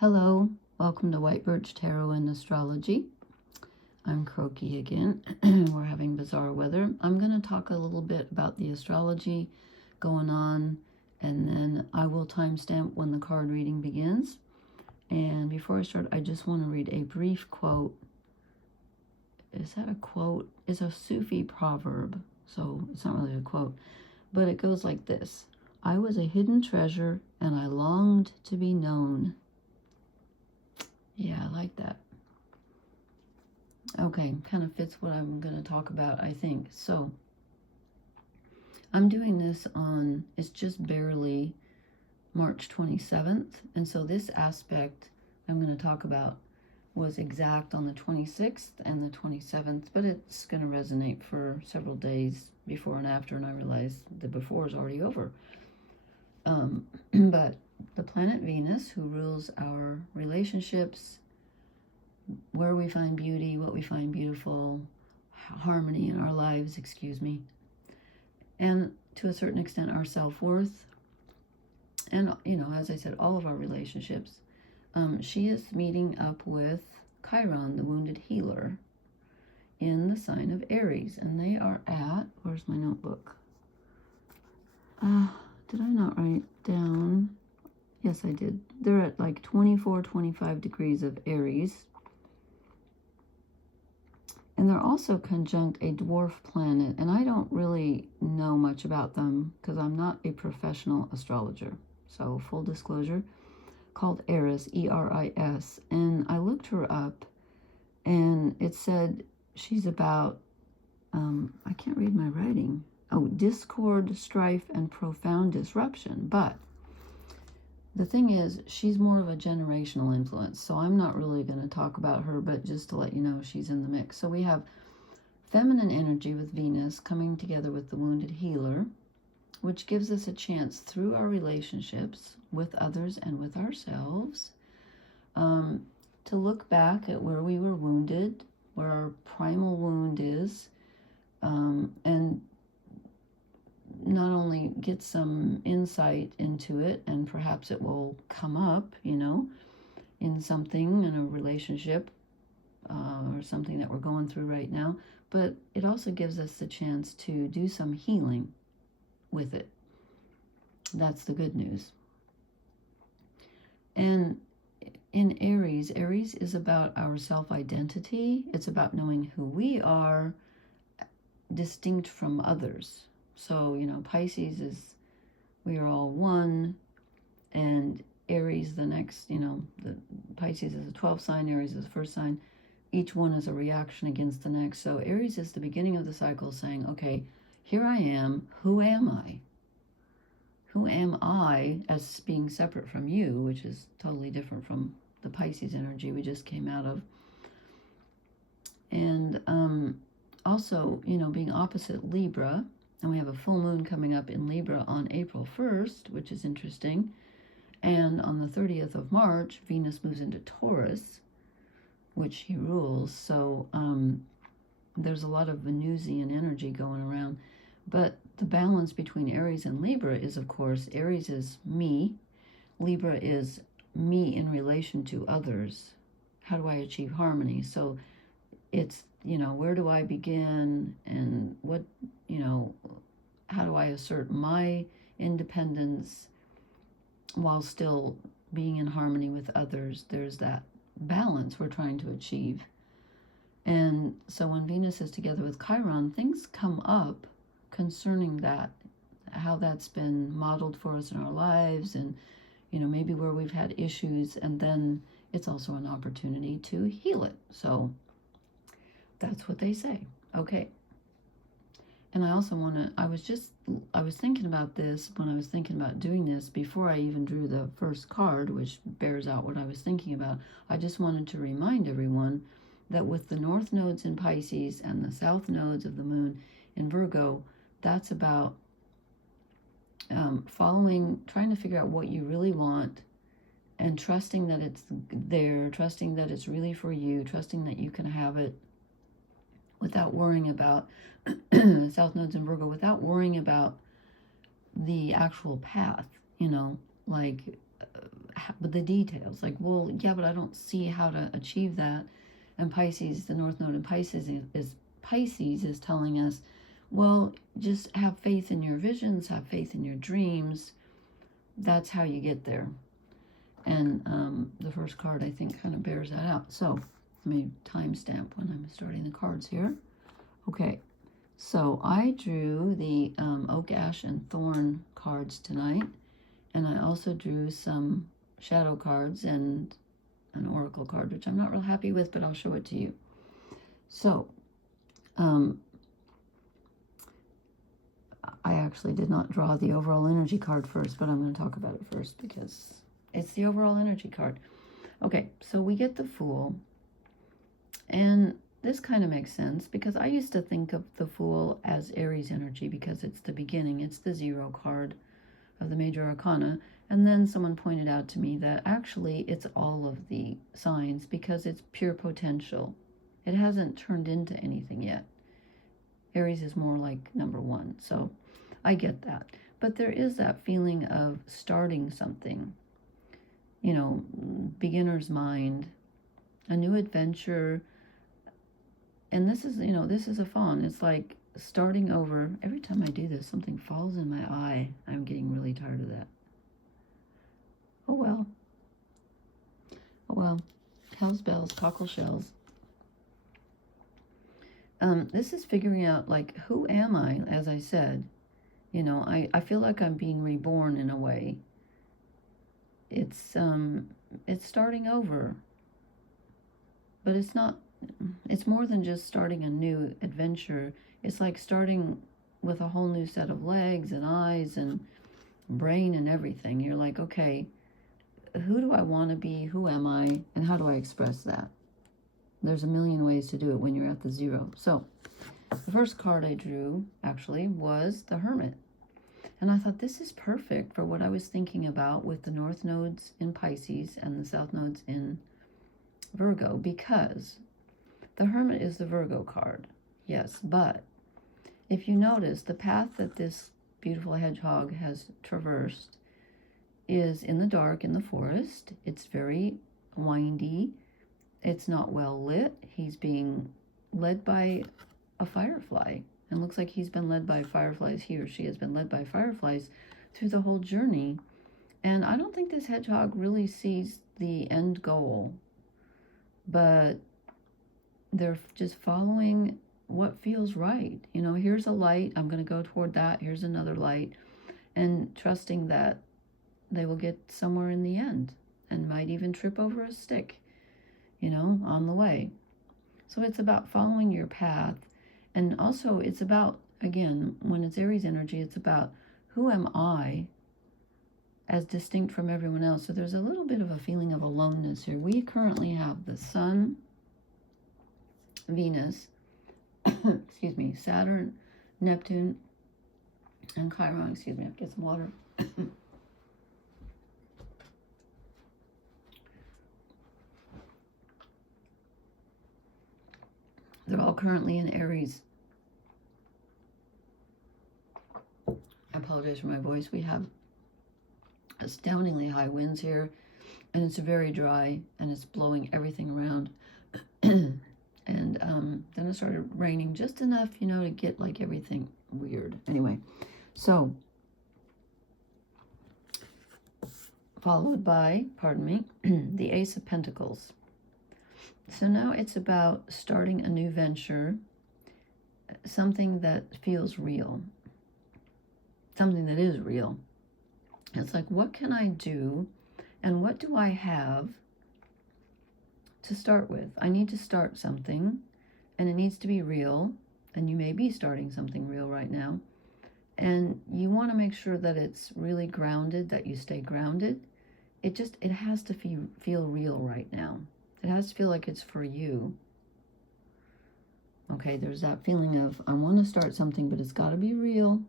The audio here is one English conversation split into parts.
Hello, welcome to White Birch Tarot and Astrology. I'm Croaky again. We're having bizarre weather. I'm going to talk a little bit about the astrology going on, and then I will timestamp when the card reading begins. And before I start, I just want to read a brief quote. Is that a quote? It's a Sufi proverb, so it's not really a quote, but it goes like this. I was a hidden treasure, and I longed to be known. Yeah, I like that. Okay, kind of fits what I'm going to talk about, I think. So, I'm doing this on, it's just barely March 27th. And so this aspect I'm going to talk about was exact on the 26th and the 27th, but it's going to resonate for several days before and after, and I realize the before is already over. But the planet Venus, who rules our relationships, where we find beauty, what we find beautiful, harmony in our lives, and to a certain extent our self-worth, and as I said, all of our relationships. She is meeting up with Chiron, the wounded healer, in the sign of Aries, and they are at, where's my notebook? Did I not write down? Yes, I did. They're at like 24, 25 degrees of Aries. And they're also conjunct a dwarf planet, and I don't really know much about them because I'm not a professional astrologer. So full disclosure, called Aries, E-R-I-S. And I looked her up, and it said she's about, I can't read my writing. Oh, discord, strife, and profound disruption. But the thing is, she's more of a generational influence, so I'm not really going to talk about her, but just to let you know, she's in the mix. So we have feminine energy with Venus coming together with the wounded healer, which gives us a chance through our relationships with others and with ourselves to look back at where we were wounded, where our primal wound is, and not only get some insight into it, and perhaps it will come up, in something, in a relationship, or something that we're going through right now, but it also gives us the chance to do some healing with it. That's the good news. And in Aries is about our self-identity. It's about knowing who we are distinct from others. So, Pisces is, we are all one, and Aries, the next, the Pisces is the 12th sign, Aries is the first sign. Each one is a reaction against the next. So Aries is the beginning of the cycle saying, okay, here I am, who am I? Who am I as being separate from you, which is totally different from the Pisces energy we just came out of. And also, being opposite Libra, and we have a full moon coming up in Libra on April 1st, which is interesting. And on the 30th of March, Venus moves into Taurus, which he rules. So there's a lot of Venusian energy going around. But the balance between Aries and Libra is, of course, Aries is me. Libra is me in relation to others. How do I achieve harmony? So it's, where do I begin, and what, how do I assert my independence while still being in harmony with others? There's that balance we're trying to achieve. And so when Venus is together with Chiron, things come up concerning that, how that's been modeled for us in our lives, and, maybe where we've had issues, and then it's also an opportunity to heal it. So that's what they say. Okay. And I also I was thinking about this when I was thinking about doing this before I even drew the first card, which bears out what I was thinking about. I just wanted to remind everyone that with the north nodes in Pisces and the south nodes of the moon in Virgo, that's about trying to figure out what you really want, and trusting that it's there, trusting that it's really for you, trusting that you can have it without worrying about South Nodes in Virgo, without worrying about the actual path, like with the details. Like, well, yeah, but I don't see how to achieve that. And Pisces, the North Node in Pisces is telling us, well, just have faith in your visions, have faith in your dreams. That's how you get there. And the first card, I think, kind of bears that out. So let me timestamp when I'm starting the cards here. Okay, so I drew the Oak, Ash, and Thorn cards tonight. And I also drew some shadow cards and an oracle card, which I'm not real happy with, but I'll show it to you. So, I actually did not draw the overall energy card first, but I'm going to talk about it first because it's the overall energy card. Okay, so we get the Fool. And this kind of makes sense because I used to think of the Fool as Aries energy because it's the beginning. It's the 0 card of the major arcana. And then someone pointed out to me that actually it's all of the signs because it's pure potential. It hasn't turned into anything yet. Aries is more like number 1. So I get that. But there is that feeling of starting something. You know, beginner's mind, a new adventure. And this is, you know, this is a fawn. It's like starting over. Every time I do this, something falls in my eye. I'm getting really tired of that. Oh well. Oh well. Hell's bells, cockle shells. This is figuring out, like, who am I, as I said. You know, I feel like I'm being reborn in a way. It's starting over. But it's not, it's more than just starting a new adventure. It's like starting with a whole new set of legs and eyes and brain and everything. You're like, okay, who do I want to be? Who am I? And how do I express that? There's a million ways to do it when you're at the 0. So the first card I drew actually was the Hermit. And I thought this is perfect for what I was thinking about with the North nodes in Pisces and the South nodes in Virgo, because the Hermit is the Virgo card. Yes, but if you notice, the path that this beautiful hedgehog has traversed is in the dark in the forest. It's very windy. It's not well lit. He's being led by a firefly. And looks like he's been led by fireflies. He or she has been led by fireflies through the whole journey. And I don't think this hedgehog really sees the end goal. But they're just following what feels right. You know, here's a light. I'm going to go toward that. Here's another light. And trusting that they will get somewhere in the end and might even trip over a stick, you know, on the way. So it's about following your path. And also it's about, again, when it's Aries energy, it's about who am I as distinct from everyone else. So there's a little bit of a feeling of aloneness here. We currently have the Sun, Venus, excuse me, Saturn, Neptune, and Chiron. Excuse me, I have to get some water. They're all currently in Aries. I apologize for my voice. We have astoundingly high winds here, and it's very dry, and it's blowing everything around. And then it started raining just enough, you know, to get like everything weird. Anyway, so followed by, pardon me, the Ace of Pentacles. So now it's about starting a new venture, something that feels real, something that is real. It's like, what can I do and what do I have to start with? I need to start something and it needs to be real, and you may be starting something real right now, and you want to make sure that it's really grounded, that you stay grounded. It has to feel real right now. It has to feel like it's for you. Okay, there's that feeling of, I want to start something, but it's got to be real.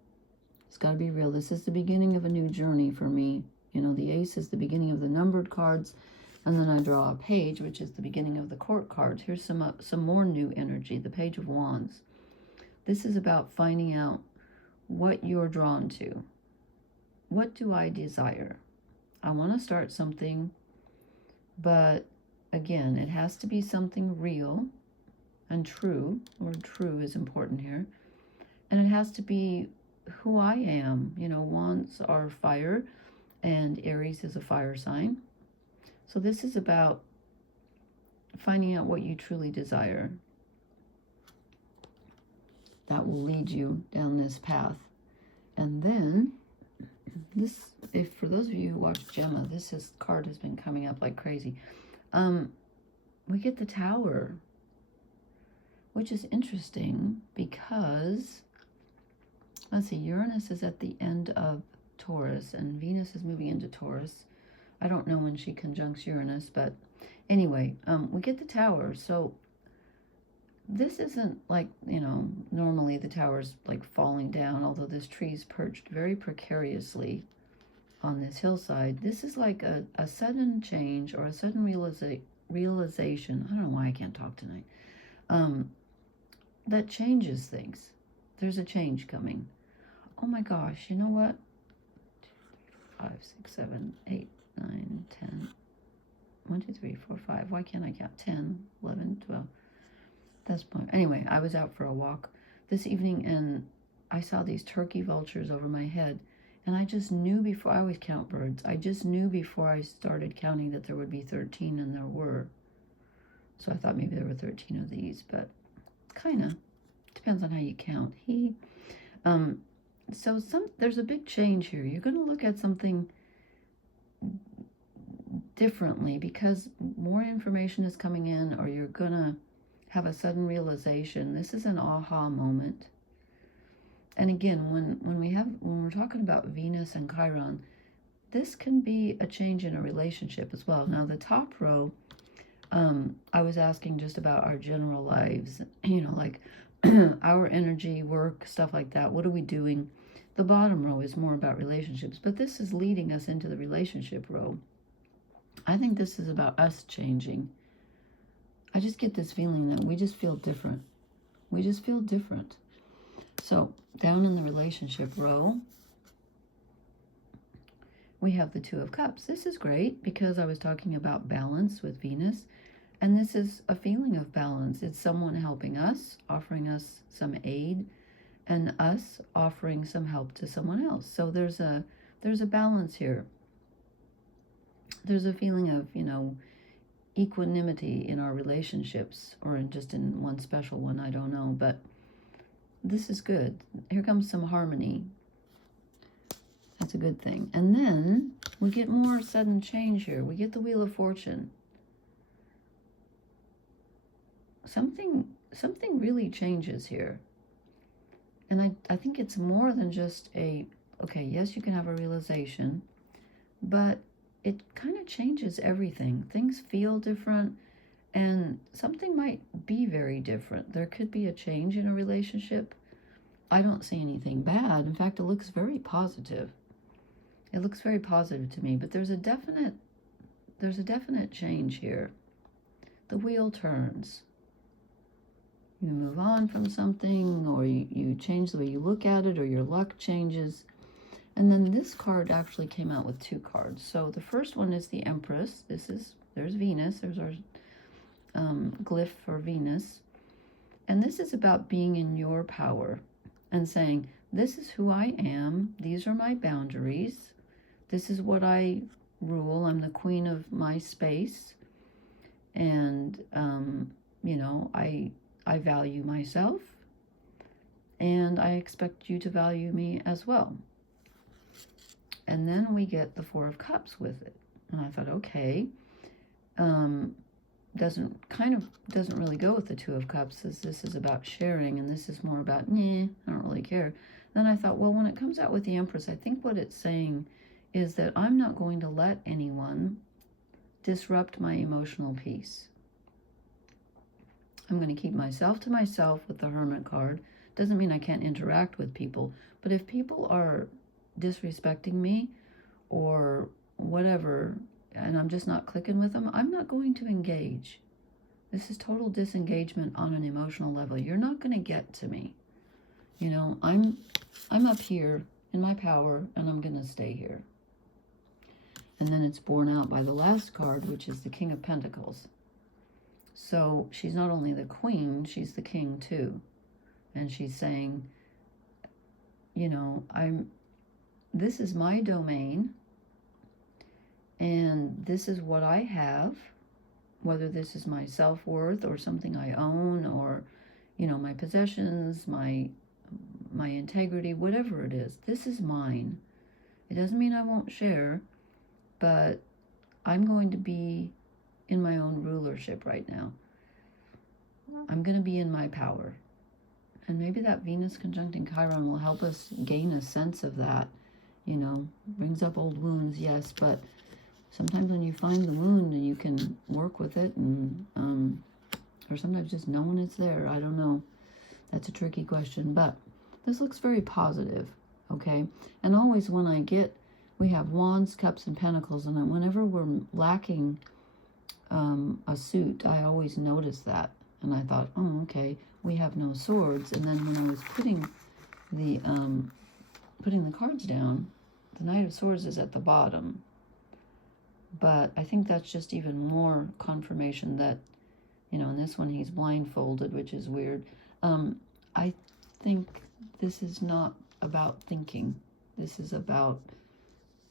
It's got to be real. This is the beginning of a new journey for me. You know, the Ace is the beginning of the numbered cards, and then I draw a page, which is the beginning of the court cards. Here's some more new energy, the Page of Wands. This is about finding out what you're drawn to. What do I desire? I want to start something, but again, it has to be something real and true. The word true is important here. And it has to be who I am. You know, wands are fire, and Aries is a fire sign. So this is about finding out what you truly desire. That will lead you down this path. And then this, if for those of you who watch Gemma, card has been coming up like crazy. We get the Tower, which is interesting because, let's see, Uranus is at the end of Taurus and Venus is moving into Taurus. I don't know when she conjuncts Uranus, but anyway, we get the Tower. So this isn't like, you know, normally the Tower's like falling down, although this tree's perched very precariously on this hillside. This is like a sudden change or a sudden realization. I don't know why I can't talk tonight. That changes things. There's a change coming. Oh my gosh, you know what? 5, 6, 7, 8, 9, 10. 1, 2, 3, 4, 5. Why can't I count? 10, 11, 12. That's point. Anyway, I was out for a walk this evening and I saw these turkey vultures over my head. And I just knew before, I always count birds. I just knew before I started counting that there would be 13, and there were. So I thought maybe there were 13 of these, but kind of depends on how you count. So there's a big change here. You're going to look at something differently because more information is coming in, or you're going to have a sudden realization. This is an aha moment. And again, when we're talking about Venus and Chiron, this can be a change in a relationship as well. Now, the top row, I was asking just about our general lives, you know, like our energy, work, stuff like that. What are we doing? The bottom row is more about relationships, but this is leading us into the relationship row. I think this is about us changing. I just get this feeling that we just feel different. We just feel different. So down in the relationship row, we have the Two of Cups. This is great because I was talking about balance with Venus, and this is a feeling of balance. It's someone helping us, offering us some aid, and us offering some help to someone else. So there's a balance here. There's a feeling of, you know, equanimity in our relationships, or just in one special one, I don't know, but this is good. Here comes some harmony. That's a good thing. And then we get more sudden change here. We get the Wheel of Fortune. Something really changes here. And I think it's more than just okay, yes, you can have a realization, but it kind of changes everything. Things feel different, and something might be very different. There could be a change in a relationship. I don't see anything bad. In fact, it looks very positive. It looks very positive to me, but there's a definite change here. The wheel turns. You move on from something, or you change the way you look at it, or your luck changes. And then this card actually came out with 2 cards. So the first one is the Empress. There's Venus. There's our glyph for Venus. And this is about being in your power and saying, this is who I am. These are my boundaries. This is what I rule. I'm the queen of my space. And, you know, I value myself. And I expect you to value me as well. And then we get the 4 of Cups with it. And I thought, okay, doesn't really go with the 2 of Cups, as this is about sharing, and this is more about, I don't really care. Then I thought, well, when it comes out with the Empress, I think what it's saying is that I'm not going to let anyone disrupt my emotional peace. I'm going to keep myself to myself with the Hermit card. Doesn't mean I can't interact with people, but if people are disrespecting me or whatever, and I'm just not clicking with them, I'm not going to engage. This is total disengagement on an emotional level. You're not going to get to me. You know, I'm up here in my power, and I'm going to stay here. And then it's borne out by the last card, which is the King of Pentacles. So she's not only the queen, she's the king too. And she's saying, you know, this is my domain, and this is what I have, whether this is my self-worth or something I own, or, you know, my possessions, my integrity, whatever it is, this is mine. It doesn't mean I won't share, but I'm going to be in my own rulership right now. I'm going to be in my power. And maybe that Venus conjuncting Chiron will help us gain a sense of that. You know, brings up old wounds, yes, but sometimes when you find the wound and you can work with it, and or sometimes just knowing it's there, I don't know. That's a tricky question, but this looks very positive, okay? And always when we have Wands, Cups, and Pentacles, and whenever we're lacking a suit, I always notice that. And I thought, oh, okay, we have no swords. And then when I was putting the cards down, the Knight of Swords is at the bottom. But I think that's just even more confirmation that, you know, in this one he's blindfolded, which is weird. I think this is not about thinking. This is about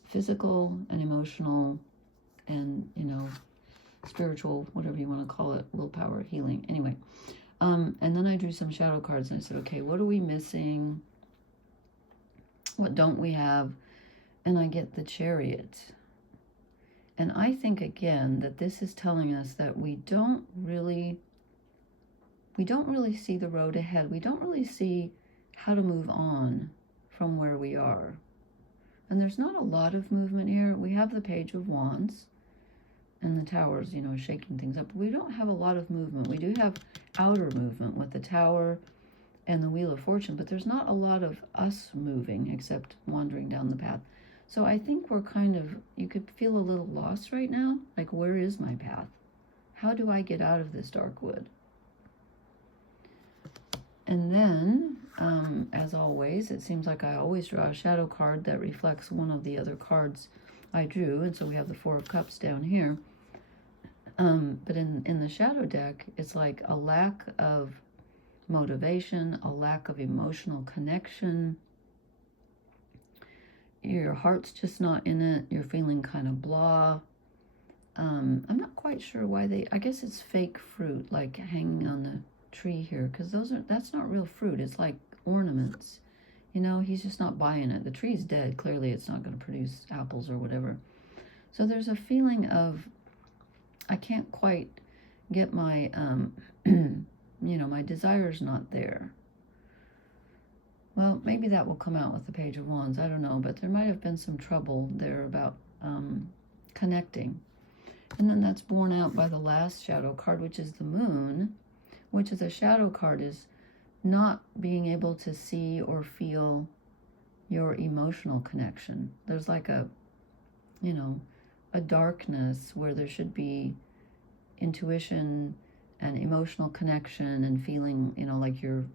physical and emotional and, you know, spiritual, whatever you want to call it, willpower, healing. Anyway, and then I drew some shadow cards and I said, okay, what are we missing? What don't we have? And I get the Chariot. And I think, again, that this is telling us that we don't really see the road ahead. We don't really see how to move on from where we are. And there's not a lot of movement here. We have the Page of Wands and the Towers, you know, shaking things up. We don't have a lot of movement. We do have outer movement with the Tower and the Wheel of Fortune, but there's not a lot of us moving except wandering down the path. So I think we're kind of, you could feel a little lost right now. Like, where is my path? How do I get out of this dark wood? And then, as always, it seems like I always draw a shadow card that reflects one of the other cards I drew. And so we have the Four of Cups down here. But in the shadow deck, it's like a lack of motivation, a lack of emotional connection. Your heart's just not in it. You're feeling kind of blah. I'm not quite sure why I guess it's fake fruit, like hanging on the tree here, because that's not real fruit. It's like ornaments. You know, he's just not buying it. The tree's dead. Clearly it's not going to produce apples or whatever. So there's a feeling of, I can't quite get my, you know, my desire's not there. Well, maybe that will come out with the Page of Wands. I don't know, but there might have been some trouble there about connecting. And then that's borne out by the last shadow card, which is the Moon, which is a shadow card, is not being able to see or feel your emotional connection. There's like a, you know, a darkness where there should be intuition and emotional connection and feeling, you know, like your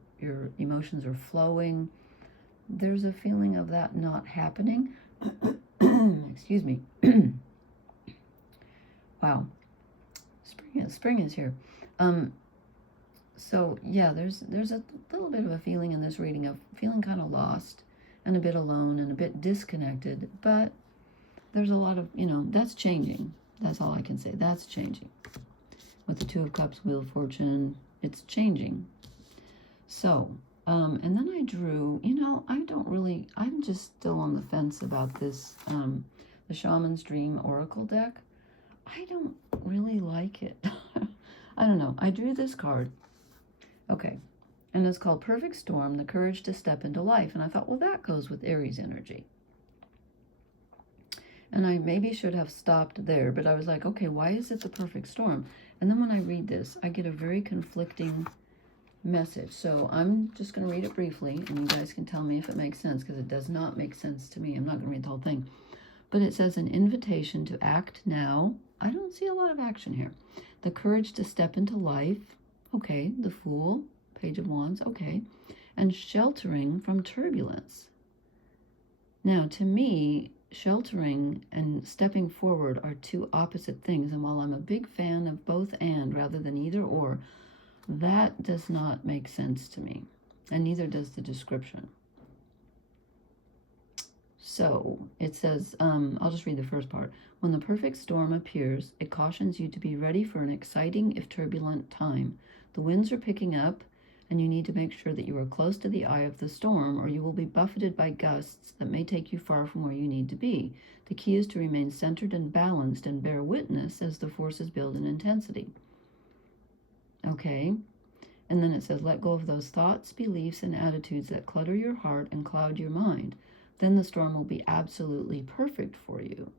emotions are flowing. There's a feeling of that not happening. Excuse me. Wow. Spring is here. So yeah, there's a little bit of a feeling in this reading of feeling kind of lost and a bit alone and a bit disconnected, but there's a lot of, you know, that's changing. That's all I can say. That's changing. With the Two of Cups, Wheel of Fortune, it's changing. So, and then I drew, you know, I'm just still on the fence about this, the Shaman's Dream Oracle deck. I don't really like it. I don't know. I drew this card. Okay. And it's called Perfect Storm, the Courage to Step into Life. And I thought, well, that goes with Aries energy. And I maybe should have stopped there, but I was like, okay, why is it the perfect storm? And then when I read this, I get a very conflicting message. So I'm just going to read it briefly, and you guys can tell me if it makes sense, because it does not make sense to me. I'm not going to read the whole thing. But it says an invitation to act now. I don't see a lot of action here. The courage to step into life. Okay. The Fool, Page of Wands. Okay. And sheltering from turbulence. Now, to me, sheltering and stepping forward are two opposite things. And while I'm a big fan of both and rather than either or, that does not make sense to me. And neither does the description. So it says, I'll just read the first part. When the perfect storm appears, it cautions you to be ready for an exciting, if turbulent, time. The winds are picking up, and you need to make sure that you are close to the eye of the storm, or you will be buffeted by gusts that may take you far from where you need to be. The key is to remain centered and balanced and bear witness as the forces build in intensity. Okay. And then it says, let go of those thoughts, beliefs, and attitudes that clutter your heart and cloud your mind. Then the storm will be absolutely perfect for you.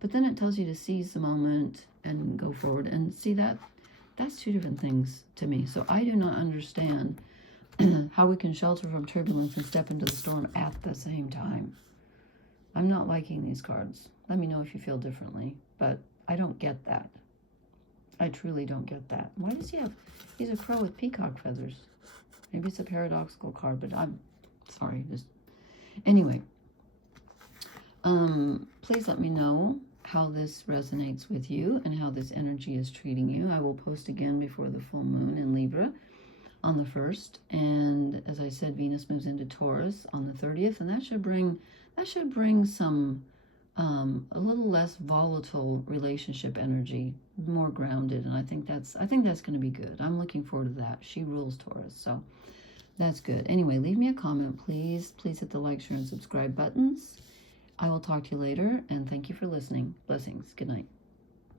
But then it tells you to seize the moment and go forward. And see, that's two different things to me. So I do not understand how we can shelter from turbulence and step into the storm at the same time. I'm not liking these cards. Let me know if you feel differently. But I don't get that. I truly don't get that. Why does he have... He's a crow with peacock feathers. Maybe it's a paradoxical card, but I'm sorry. Anyway, please let me know how this resonates with you and how this energy is treating you. I will post again before the full moon in Libra on the 1st. And as I said, Venus moves into Taurus on the 30th, and that should bring some a little less volatile relationship energy, more grounded, and I think that's going to be good. I'm looking forward to that. She rules Taurus, so that's good. Anyway, leave me a comment, please. Please hit the like, share, and subscribe buttons. I will talk to you later, and thank you for listening. Blessings. Good night.